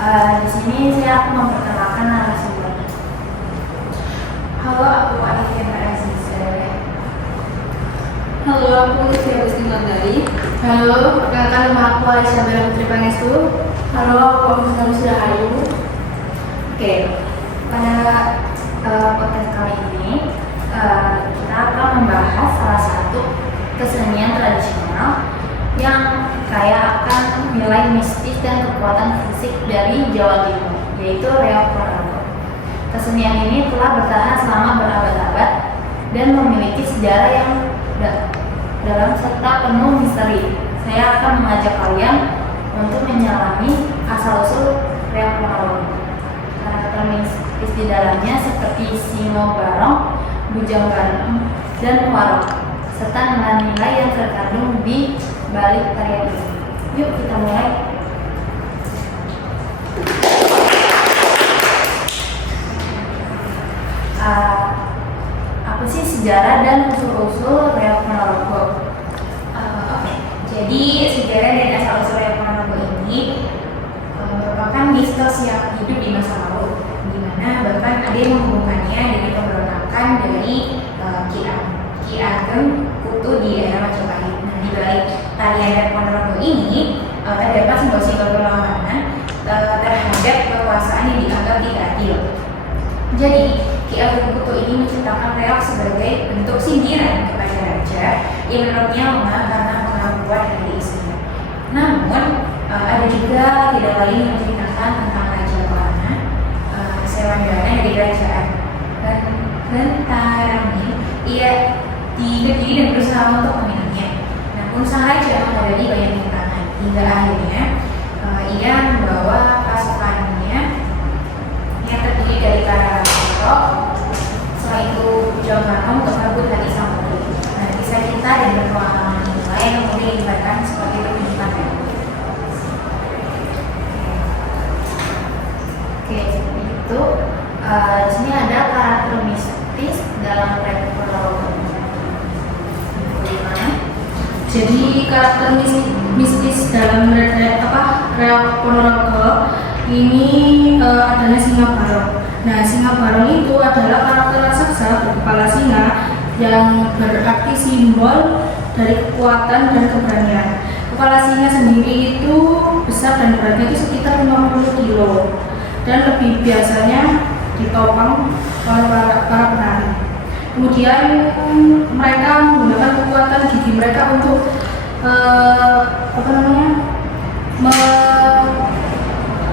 Di sini saya akan memperkenalkan narasumber. Halo, aku Alifin Aziza. Halo, aku Lutfi Agustin Mandari. Halo, perkenalkan nama aku Aisyah Bella Putri Pangestu. Halo, aku Musnah Sudahayu. Oke, pada podcast kali ini kita akan membahas salah satu kesenian tradisional yang kaya akan nilai mistis dan kekuatan fisik dari Jawa Timur, yaitu reok Ponorogo. Kesenian ini telah bertahan selama berabad-abad dan memiliki sejarah yang dalam serta penuh misteri. Saya akan mengajak kalian untuk menyelami asal-usul reok Ponorogo. Karakter mistis di dalamnya seperti Singo Barong, Bujang Barong, dan Warok, serta nilai-nilai yang terkandung di balik karya ini. Yuk kita mulai. Apa sih sejarah dan usul-usul reok Ponorogo? Jadi sejarah dan asal-usul reok Ponorogo ini merupakan mistos yang hidup di masa lalu, di mana bahkan ada yang menghubungkannya dengan pemberontakan dari Ki Ageng Kutu di era Majapahit. Nah, di balik tarian reok Ponorogo ini terdapat simbol-simbol perlawanan terhadap kekuasaan yang dianggap tidak adil. Jadi, Ki Ageng Kutu ini menciptakan reok sebagai bentuk sindiran kepada raja yang menurutnya lemah karena pengaruh kuat dari istrinya. Namun, ada juga tidak lain yang menceritakan tentang Raja Kelana, Sewandana dari kerajaan Bentarangin. Ia dikebiri dan berusaha untuk meminangnya. Namun sang raja menghadapi banyak rintangan hingga akhirnya ia membawa pasukannya yang terdiri dari para raja. Setelah itu Bujang Barong untuk merebut hati sang putri. Nah, kisah cinta dan petualangan inilah yang kemudian dilibatkan sebagai pertunjukan reok. Oke, seperti itu. Di sini ada karakter mistis dalam reok Ponorogo. Bagaimana? Jadi karakter mistis dalam reok Ponorogo ini adanya Singa Barong. Nah, Singa Barong itu adalah karakter raksasa berkepala singa yang berarti simbol dari kekuatan dan keberanian. Kepala singa sendiri itu besar dan beratnya itu sekitar 50 kilo dan lebih biasanya ditopang oleh para penari. Kemudian mereka menggunakan kekuatan gigi mereka untuk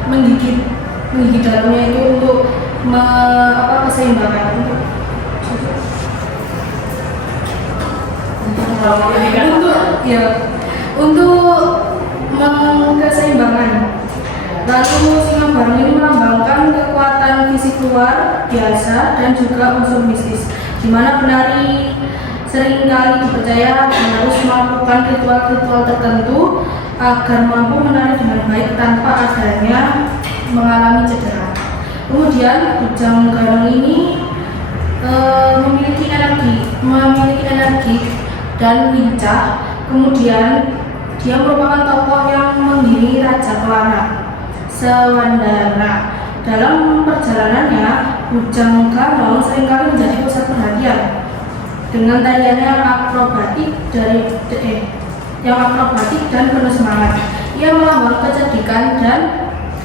menggigit dalamnya itu untuk keseimbangan untuk keseimbangan. Lalu Singa Barong ini melambangkan kekuatan fisik luar biasa dan juga unsur mistis, di mana penari seringkali dipercaya harus melakukan ritual-ritual tertentu agar mampu menari dengan baik tanpa adanya mengalami cedera. Kemudian Bujang Barong ini memiliki energi dan lincah. Kemudian dia merupakan tokoh yang mengiringi Raja Kelana, Sewandana. Dalam perjalanannya, Bujang Barong seringkali menjadi pusat perhatian dengan tariannya yang akrobatik dan penuh semangat. Ia melambang kecerdikan dan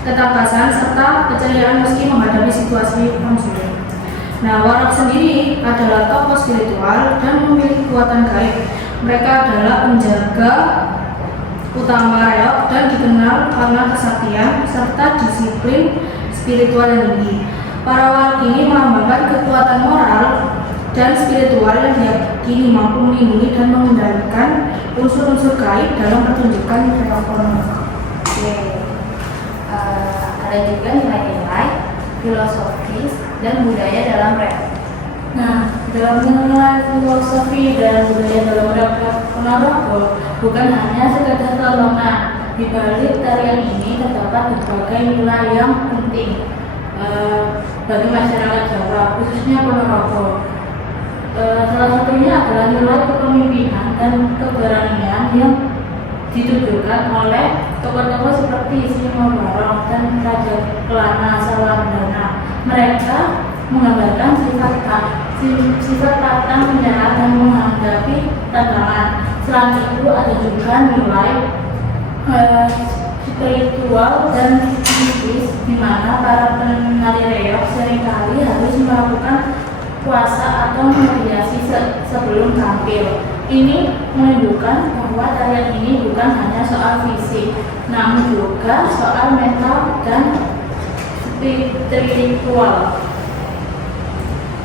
ketangkasan serta keceriaan meski menghadapi situasi yang sulit. Nah, Warok sendiri adalah tokoh spiritual dan memiliki kekuatan gaib. Mereka adalah penjaga utama reok dan dikenal karena kesaktian serta disiplin spiritual yang tinggi. Para Warok ini melambangkan kekuatan moral dan spiritual yang diyakini mampu melindungi dan mengendalikan unsur-unsur gaib dalam pertunjukan reok Ponorogo. Ada juga nilai-nilai filosofis dan budaya dalam reok. Nah, dalam nilai filosofi dan budaya dalam reok Ponorogo bukan hanya sekedar tontonan. Di balik tarian ini terdapat berbagai nilai yang penting bagi masyarakat Jawa, khususnya Ponorogo. Salah satunya adalah nilai kepemimpinan dan keberanian yang ditujukan oleh tokoh-tokoh seperti Simo Barong dan Raja Kelana Sawardana. Mereka menggambarkan sifat pantang menyerah dan menghadapi tantangan. Selain itu ada juga nilai spiritual dan mistis di mana para penari reog seringkali harus melakukan puasa atau meditasi sebelum tampil. Ini menunjukkan bahwa tarian ini bukan hanya soal fisik, namun juga soal mental dan spiritual.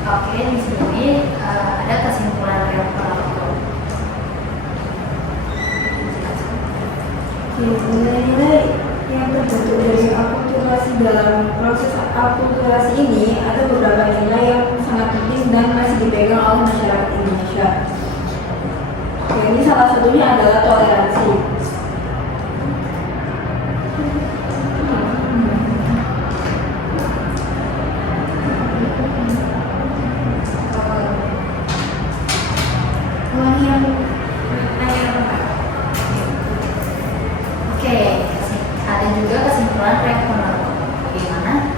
Oke, di sini ada kesimpulan Reog. Nilai-nilai yang terbentuk dari akulturasi dalam proses akulturasi ini ada beberapa nilai yang sangat penting dan masih dipegang oleh masyarakat Indonesia. Ini salah satunya adalah toleransi. Oke, ada juga kesimpulan Reog Ponorogo. Bagaimana?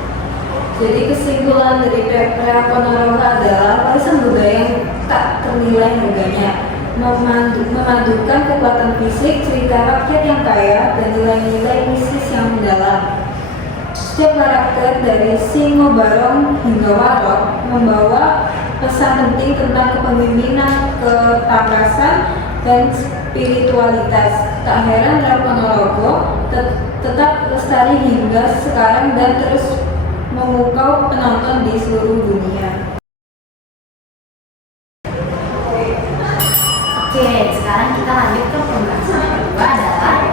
Jadi kesimpulan dari Reog Ponorogo adalah warisan budaya yang tak ternilai harganya, memadukan kekuatan fisik, cerita rakyat yang kaya, dan nilai-nilai mistis yang mendalam. Setiap karakter dari Simo Barong hingga Warog membawa pesan penting tentang kepemimpinan, ketangkasan, dan spiritualitas. Tak heran Reog Ponorogo tetap lestari hingga sekarang dan terus memukau penonton di seluruh dunia. Oke, sekarang kita lanjut ke pembahasan yang kedua adalah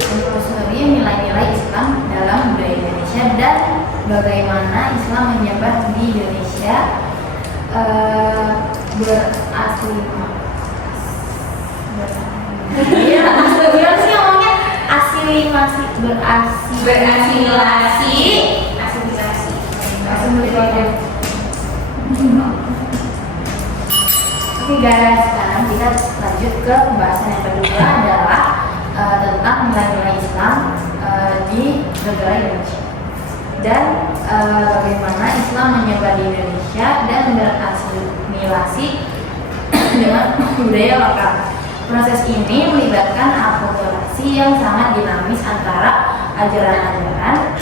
menelusuri nilai-nilai Islam dalam budaya Indonesia dan bagaimana Islam menyebar di Indonesia berasli. Iya, gimana sih ngomongnya? Asimilasi. Oke guys, sekarang kita lanjut ke pembahasan yang kedua adalah tentang nilai-nilai Islam di negara Indonesia dan bagaimana Islam menyebar di Indonesia dan berasimilasi dengan budaya lokal. Proses ini melibatkan akulturasi yang sangat dinamis antara ajaran-ajaran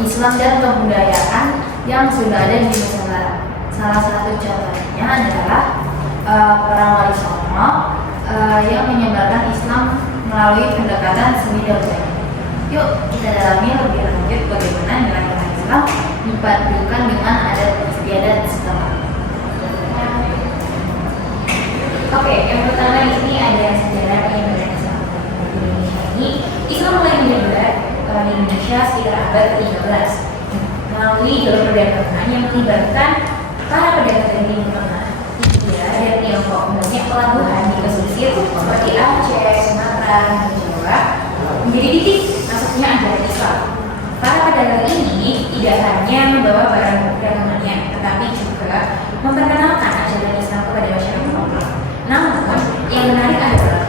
Islam dan kebudayaan yang sudah ada di Nusantara. Salah satu contohnya adalah Perang Wali Songo yang menyebarkan Islam melalui pendekatan seni dan budaya. Yuk kita dalami lebih lanjut bagaimana nilai-nilai Islam dipadukan dengan adat istiadat setempat. Oke, yang pertama ini ada sejarah penyebaran Islam di Indonesia ini. Islam mulai menyebar di Indonesia sekitar abad ke-13 melalui jalur perdagangan yang melibatkan para pedagang dari Timur Tengah, India, dan Tiongkok. Banyak pelabuhan di pesisir seperti Aceh, Sumatera, dan Jawa menjadi titik masuknya ajaran Islam. Para pedagang ini tidak hanya membawa barang dagangannya, tetapi juga memperkenalkan ajaran Islam kepada masyarakat lokal. Namun, yang menarik adalah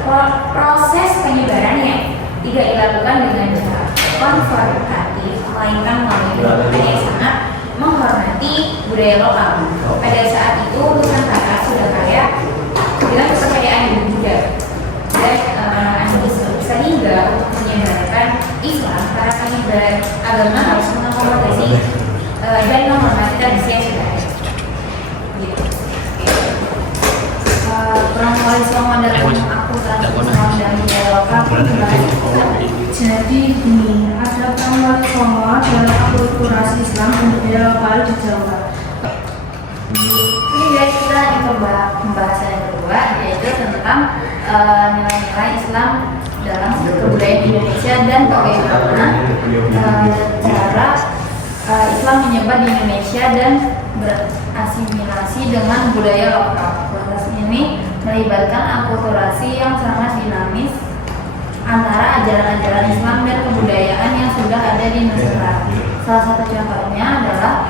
proses penyebarannya tidak dilakukan dengan cara konfrontatif, melainkan melalui pendekatan yang sangat menghormati budaya lokal. Pada saat itu, Nusantara sudah kaya dengan kepercayaan yang Buddha dan animisme, sehingga untuk menyebarkan Islam, para penyebar agama harus mengakomodasi dan menghormati tradisi yang sudah ada. Perang Wali Songo dalam akulturasi Islam dan budaya lokal. Jadi ini ada Perang Wali Songo dalam akulturasi Islam dan budaya lokal di Jawa. Ini guys, kita lanjut ke pembahasan yang kedua, yaitu tentang nilai-nilai Islam dalam kebudayaan Indonesia dan bagaimana cara Islam menyebar di Indonesia dan berasimilasi dengan budaya lokal. Proses ini melibatkan akulturasi yang sangat dinamis antara ajaran-ajaran Islam dan kebudayaan yang sudah ada di Nusantara. Salah satu contohnya adalah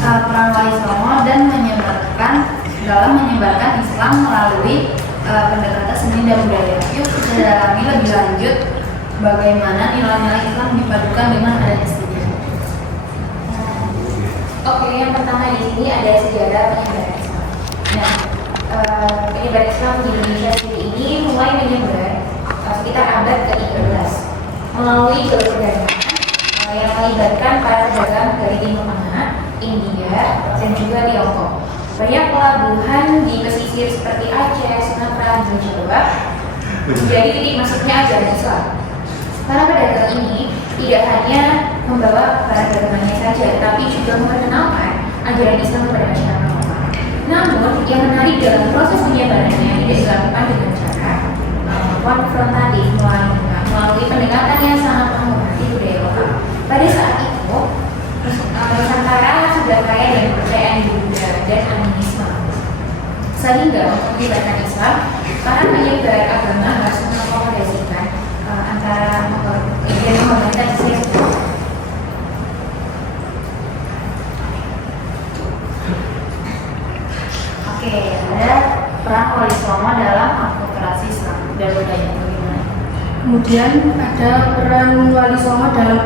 Perang Wali Songo dan menyebarkan Islam melalui pendekatan seni dan budaya. Yuk kita dalami lebih lanjut bagaimana nilai-nilai Islam dipadukan dengan adat istiadat. Oke, yang pertama di sini ada sejarah penyebaran Islam. Nah, penyebaran Islam di Indonesia sendiri ini mulai menyebar sekitar abad ke-13 melalui jalur perdagangan yang melibatkan para pedagang dari Timur Tengah, India, dan juga Tiongkok. Banyak pelabuhan di pesisir seperti Aceh, Sumatera, dan Jawa menjadi titik masuknya ajaran Islam. Para pedagang ini tidak hanya membawa barang dagangannya saja, tapi juga memperkenalkan ajaran Islam kepada masyarakat lokal. Namun, yang menarik dalam proses penyebarannya tidak dilakukan dengan cara konfrontatif melalui pendekatan yang sangat menghormati budaya lokal. Pada saat itu, Nusantara sudah kaya dengan kepercayaan Buddha dan animisme, sehingga untuk melibatkan Islam, para penyebar agama harus mengakomodasikan antara menghormati Islam. Oke, ada peran Wali Songo dalam akulturasi Islam dan budaya. Bagaimana? Kemudian ada peran Wali Songo dalam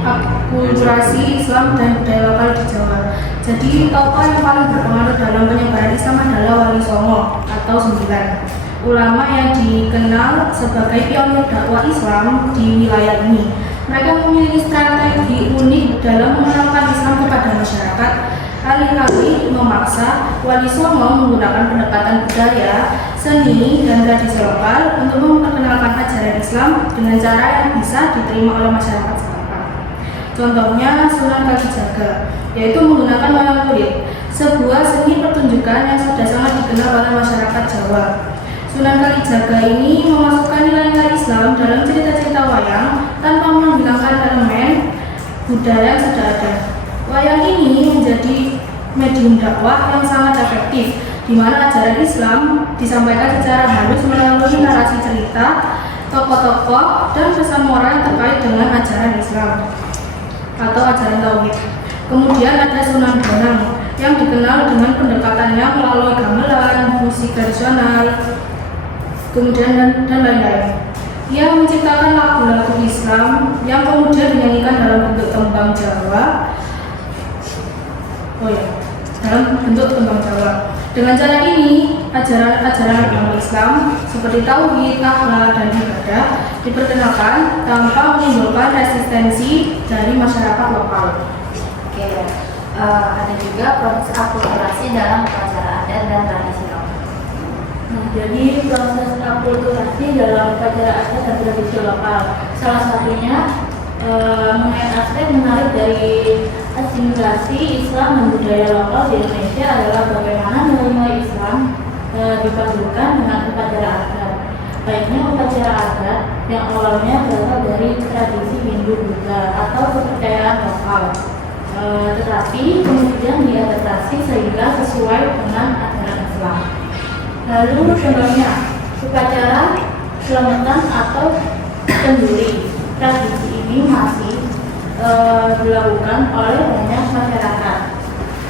akulturasi Islam dan budaya lokal di Jawa. Jadi tokoh yang paling berpengaruh dalam penyebaran Islam adalah Wali Songo atau 9, ulama yang dikenal sebagai pionir dakwah Islam di wilayah ini. Mereka memiliki strategi unik dalam mengenalkan Islam kepada masyarakat. Alih-alih memaksa, Wali Songo menggunakan pendekatan budaya, seni, dan tradisi lokal untuk memperkenalkan ajaran Islam dengan cara yang bisa diterima oleh masyarakat setempat. Contohnya Sunan Kalijaga, yaitu menggunakan wayang kulit, sebuah seni pertunjukan yang sudah sangat dikenal oleh masyarakat Jawa. Sunan Kalijaga ini memasukkan nilai-nilai Islam dalam cerita-cerita wayang tanpa menghilangkan elemen budaya yang sudah ada. Wayang ini menjadi medium dakwah yang sangat efektif, di mana ajaran Islam disampaikan secara halus melalui narasi cerita, tokoh-tokoh, dan pesan moral terkait dengan ajaran Islam atau ajaran Tauhid. Kemudian ada Sunan Bonang yang dikenal dengan pendekatannya melalui gamelan, musik tradisional, kemudian dan lain-lain. Ia menciptakan lagu-lagu Islam yang kemudian dinyanyikan dalam bentuk tembang Jawa. Dalam bentuk tembang Jawa. Dengan cara ini, ajaran-ajaran agama Islam seperti tauhid, akhlak, dan ibadah diperkenalkan tanpa menimbulkan resistensi dari masyarakat lokal. Oke, ada juga proses akulturasi dalam upacara adat dan tradisi lokal. Nah, jadi proses akulturasi dalam upacara adat dan tradisi lokal, salah satunya mengenai aspek menarik dari asimilasi Islam dan budaya lokal di Indonesia adalah bagaimana nilai-nilai Islam dipadukan dengan upacara adat. Baiknya upacara adat yang awalnya berasal dari tradisi Hindu-Buddha atau kepercayaan lokal, tetapi kemudian diadaptasi sehingga sesuai dengan ajaran Islam. Lalu contohnya upacara selamatan atau kenduri. Tradisi ini masih dilakukan oleh banyak masyarakat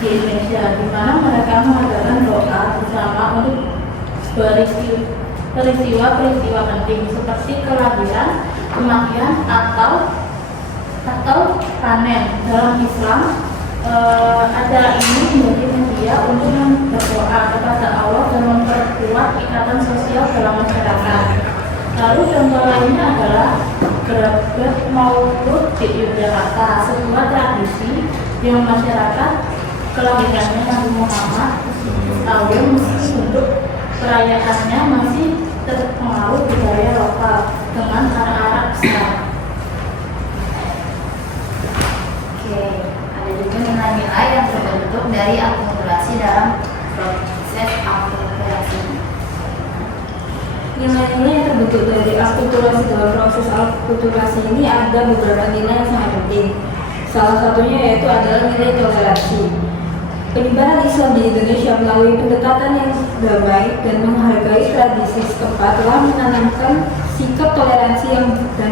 di Indonesia, di mana mereka mengadakan doa bersama untuk peristiwa-peristiwa penting seperti kelahiran, kematian, atau panen. Dalam Islam, acara ini menjadi media untuk berdoa kepada Allah dan memperkuat ikatan sosial dalam masyarakat. Lalu contoh lainnya adalah Grebek Maulud di Yogyakarta, sebuah tradisi yang masyarakat kelahirannya Nabi Muhammad tahun meski bentuk perayaannya masih terpengaruh budaya lokal dengan arak-arak besar. Oke, ada juga nilai-nilai yang terbentuk dari akulturasi dalam proses akulturasi. Nilai-nilai yang terbentuk dari akulturasi dalam proses akulturasi ini ada beberapa nilai yang sangat penting. Salah satunya yaitu adalah nilai toleransi. Penyebaran Islam di Indonesia melalui pendekatan yang damai dan menghargai tradisi setempat telah menanamkan sikap toleransi yang dan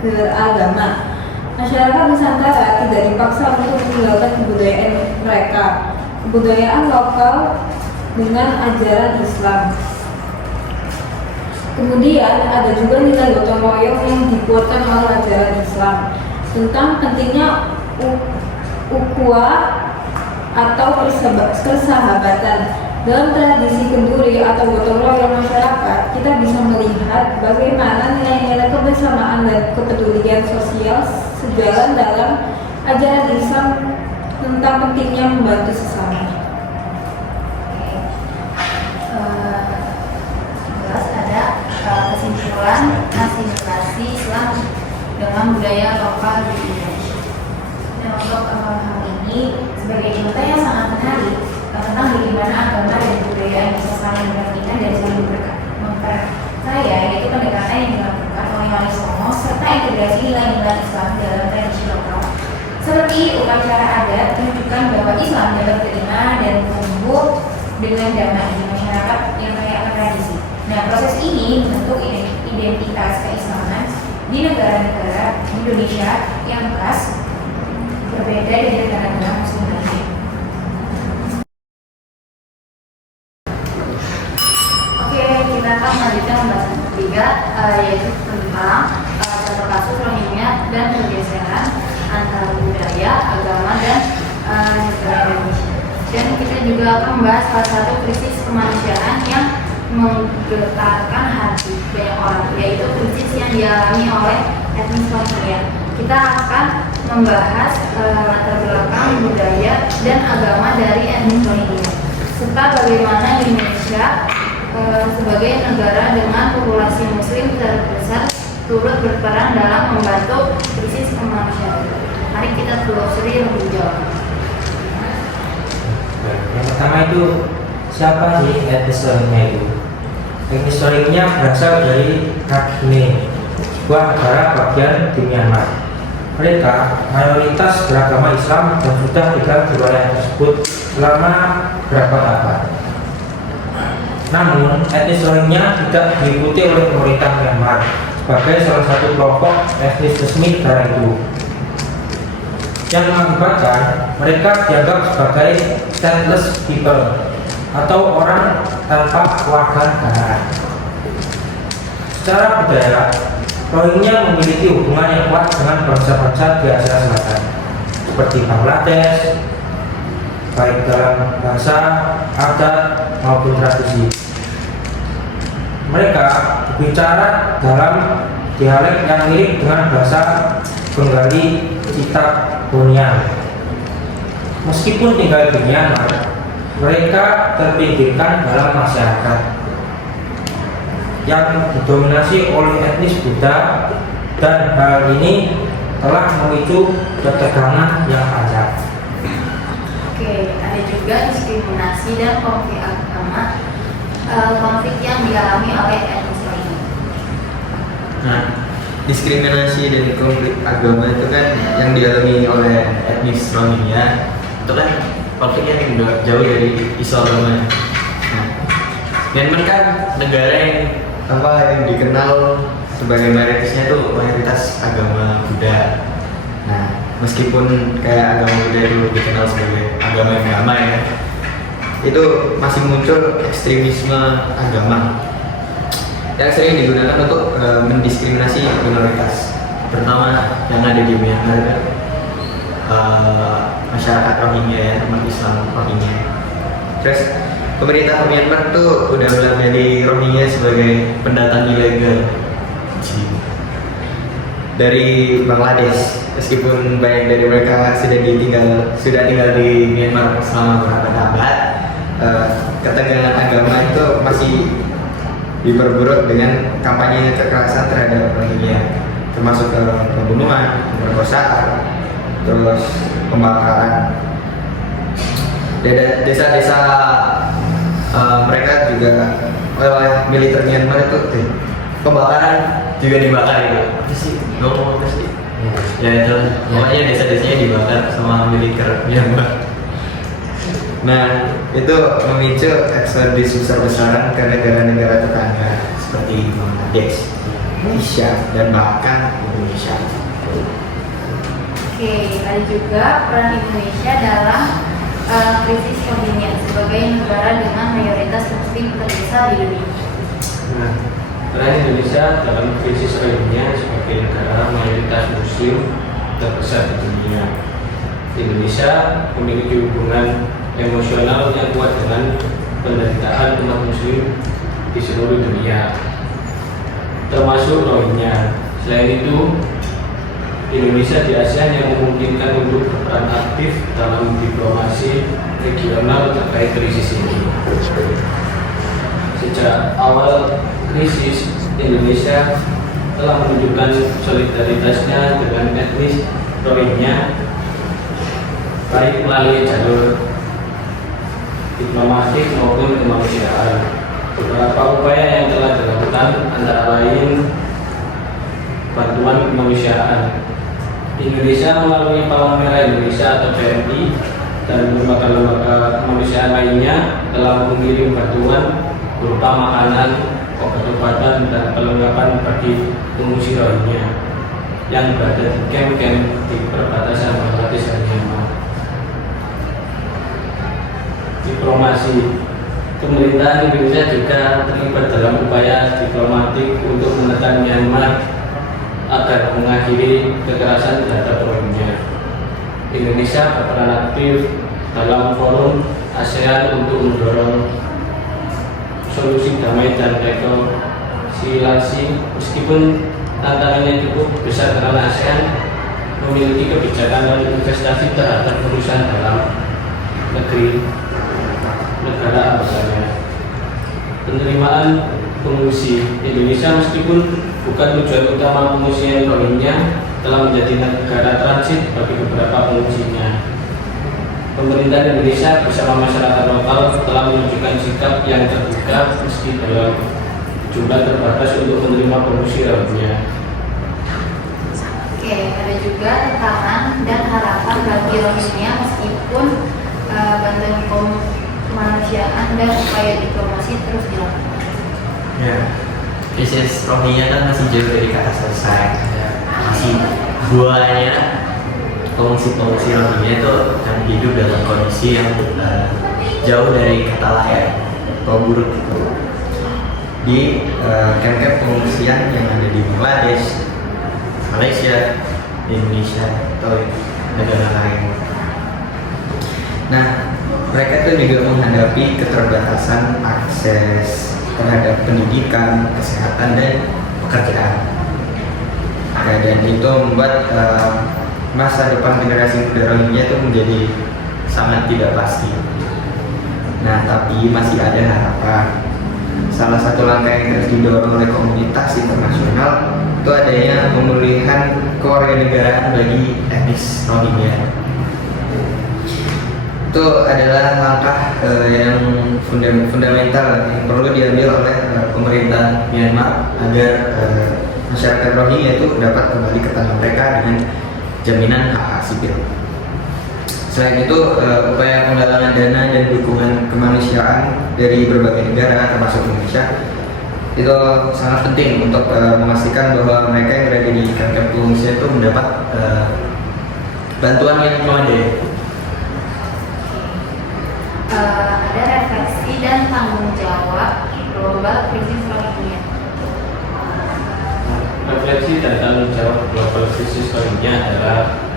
beragama. Masyarakat Nusantara tidak dipaksa untuk meninggalkan kebudayaan mereka, kebudayaan lokal dengan ajaran Islam. Kemudian ada juga nilai gotong royong yang dikuatkan oleh ajaran Islam tentang pentingnya ukhuwah atau persahabatan. Dalam tradisi kenduri atau gotong royong masyarakat, kita bisa melihat bagaimana nilai-nilai kebersamaan dan kepedulian sosial sejalan dalam ajaran Islam tentang pentingnya membantu sesama. Kesimpulan asimilasi Islam dengan budaya lokal di Indonesia. Nah, untuk hal ini sebagai contoh yang sangat menarik tentang bagaimana agama dan budaya yang bisa saling berkaitan dan saling memperkaya, yaitu pendekatan yang dilakukan oleh Wali Songo serta integrasi nilai-nilai Islam dalam tradisi lokal. Seperti upacara adat menunjukkan bahwa Islam dapat diterima dan tumbuh dengan damai di masyarakat yang kaya akan tradisi. Nah, proses ini membentuk identitas keislaman di negara-negara Indonesia yang khas berbeda dari negara-negara Muslim lainnya. Oke, kita akan melanjutkan pembahasan ketiga, yaitu tentang contoh kasus Rohingya dan pergeseran antara budaya, agama, dan negara Indonesia. Dan kita juga akan membahas salah satu krisis kemanusiaan yang menggetarkan hati banyak orang, yaitu krisis yang dialami oleh etnis Rohingya. Kita akan membahas latar belakang budaya dan agama dari etnis Rohingya, serta bagaimana Indonesia sebagai negara dengan populasi muslim terbesar turut berperan dalam membantu krisis kemanusiaan. Mari kita telusuri lebih jauh. Yang pertama itu, siapa sih etnis Rohingya itu? Etnis Rohingya berasal dari Rakhine, sebuah negara bagian di Myanmar. Mereka mayoritas beragama Islam dan sudah tinggal di wilayah tersebut selama berapa abad. Namun, etnis Rohingya tidak diikuti oleh pemerintah Myanmar sebagai salah satu kelompok etnis resmi negara itu, yang mengakibatkan mereka dianggap sebagai stateless people atau orang tanpa warga negara. Secara budaya, Rohingya memiliki hubungan yang kuat dengan bangsa-bangsa di Asia Selatan, seperti Bangladesh, baik dalam bahasa, adat, maupun tradisi. Mereka berbicara dalam dialek yang mirip dengan bahasa Bengali Cita-Bonian. Meskipun tinggal di Myanmar, mereka terpinggirkan dalam masyarakat yang didominasi oleh etnis Buddha, dan hal ini telah memicu ketegangan yang panjang. Oke, ada juga diskriminasi dan konflik agama, konflik yang dialami oleh etnis Rohingya. Nah, diskriminasi dan konflik agama itu kan yang dialami oleh etnis Rohingya itu kan konflik yang jauh dari isu agama. Nah, Myanmar kan negara yang dikenal sebagai mayoritasnya itu mayoritas agama Buddha. Nah, meskipun kayak agama Buddha itu dikenal sebagai agama yang damai ya, itu masih muncul ekstremisme agama yang sering digunakan untuk mendiskriminasi minoritas, terutama yang ada di Myanmar, masyarakat Rohingya ya, umat Islam Rohingya. Terus pemerintah Myanmar tuh udah melabeli Rohingya sebagai pendatang ilegal dari Bangladesh, meskipun banyak dari mereka sudah tinggal di Myanmar selama berabad-abad. Ketegangan agama itu masih diperburuk dengan kampanye kekerasan terhadap Rohingya, termasuk pembunuhan, pemerkosaan, terus pembakaran. Desa-desa mereka juga oleh militer Myanmar itu pembakaran juga dibakar itu. Apa sih? Ngomong apa sih? Ya itu, pokoknya desa-desanya dibakar sama militer Myanmar. Nah, itu memicu eksodus besar-besaran ke negara-negara tetangga seperti Bangladesh, Malaysia, dan bahkan Indonesia. Oke, ada juga peran Indonesia dalam krisis Rohingya sebagai negara dengan mayoritas muslim terbesar di dunia. Nah, Peran Indonesia dalam krisis Rohingya sebagai negara mayoritas Muslim terbesar di dunia. Indonesia memiliki hubungan emosional yang kuat dengan penderitaan umat Muslim di seluruh dunia, termasuk Rohingya. Selain itu, Indonesia di ASEAN yang memungkinkan untuk berperan aktif dalam diplomasi regional terkait krisis ini. Sejak awal krisis, Indonesia telah menunjukkan solidaritasnya dengan etnis Rohingya, baik melalui jalur diplomatik maupun kemanusiaan. Beberapa upaya yang telah dilakukan antara lain bantuan kemanusiaan. Indonesia melalui Palang Merah Indonesia atau PMI dan lembaga-lembaga kemanusiaan lainnya telah mengirim bantuan berupa makanan, obat-obatan, dan perlengkapan bagi pengungsi Rohingya yang berada di kamp-kamp di perbatasan Bangladesh dan Myanmar. Diplomasi. Pemerintahan Indonesia juga terlibat dalam upaya diplomatik untuk menekan Myanmar agar mengakhiri kekerasan terhadap Rohingya. Indonesia berperan aktif dalam forum ASEAN untuk mendorong solusi damai dan rekonsiliasi, meskipun tantangannya cukup besar karena ASEAN memiliki kebijakan dan investasi terhadap urusan dalam negeri negara anggotanya. Penerimaan pengungsi. Indonesia meskipun bukan tujuan utama pengungsian Rohingya telah menjadi negara transit bagi beberapa pengungsinya. Pemerintah Indonesia bersama masyarakat lokal telah menunjukkan sikap yang terbuka meski dalam jumlah terbatas untuk menerima pengungsi Rohingya. Oke, ada juga tantangan dan harapan bagi Rohingya meskipun bantuan kemanusiaan dan upaya diplomasi terus dilakukan. Ya, krisis Rohingya kan masih jauh dari kata selesai. Masih buahnya pengungsi Rohingya itu yang hidup dalam kondisi yang jauh dari kata layak atau buruk gitu. Di kamp-kamp pengungsian yang ada di Bangladesh, Malaysia, Indonesia atau negara lain. Nah, mereka itu juga menghadapi keterbatasan akses terhadap pendidikan, kesehatan, dan pekerjaan. Dan itu membuat masa depan generasi muda Rohingya itu menjadi sangat tidak pasti. Nah, tapi masih ada harapan. Salah satu langkah yang harus didorong oleh komunitas internasional itu adanya pemulihan kewarganegaraan bagi etnis Rohingya. Itu adalah langkah yang fundamental yang perlu diambil oleh pemerintah Myanmar agar masyarakat Rohingya itu dapat kembali ke tanah mereka dengan jaminan hak-hak sipil. Selain itu, upaya penggalangan dana dan dukungan kemanusiaan dari berbagai negara termasuk Indonesia itu sangat penting untuk memastikan bahwa mereka yang berada di kamp pengungsian itu mendapat bantuan yang memadai. Ada refleksi dan tanggung jawab global krisis Rohingya. Refleksi dan tanggung jawab global krisis Rohingya adalah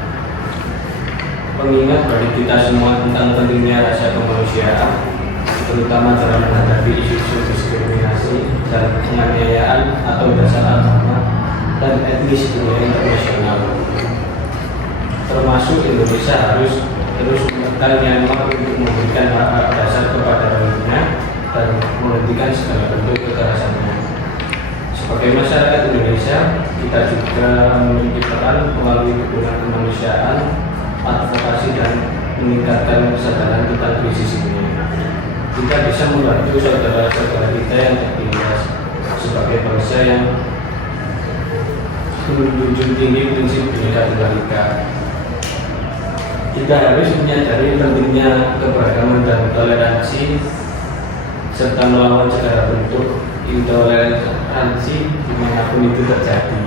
pengingat bagi kita semua tentang pentingnya rasa kemanusiaan, terutama dalam menghadapi isu-isu diskriminasi dan penganiayaan atau dasar agama dan etnis dunia internasional. Termasuk Indonesia harus terus menekan Myanmar untuk memberikan hak-hak dasar kepada Rohingya dan menghentikan segala bentuk kekerasannya. Sebagai masyarakat Indonesia, kita juga memiliki peran melalui dukungan kemanusiaan, advokasi, dan meningkatkan kesadaran tentang krisis ini. Kita bisa membantu saudara-saudara kita yang tertindas sebagai bangsa yang menjunjung tinggi prinsip Bhinneka Tunggal Ika. Kita harus menyadari pentingnya keberagaman dan toleransi serta melawan segala bentuk intoleransi dimanapun itu terjadi.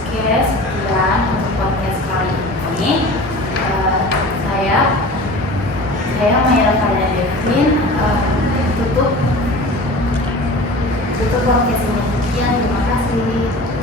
Oke, sekian untuk podcast kali ini. Saya Maya Faya Devin tutup. tutup podcast ini. Sekian, terima kasih.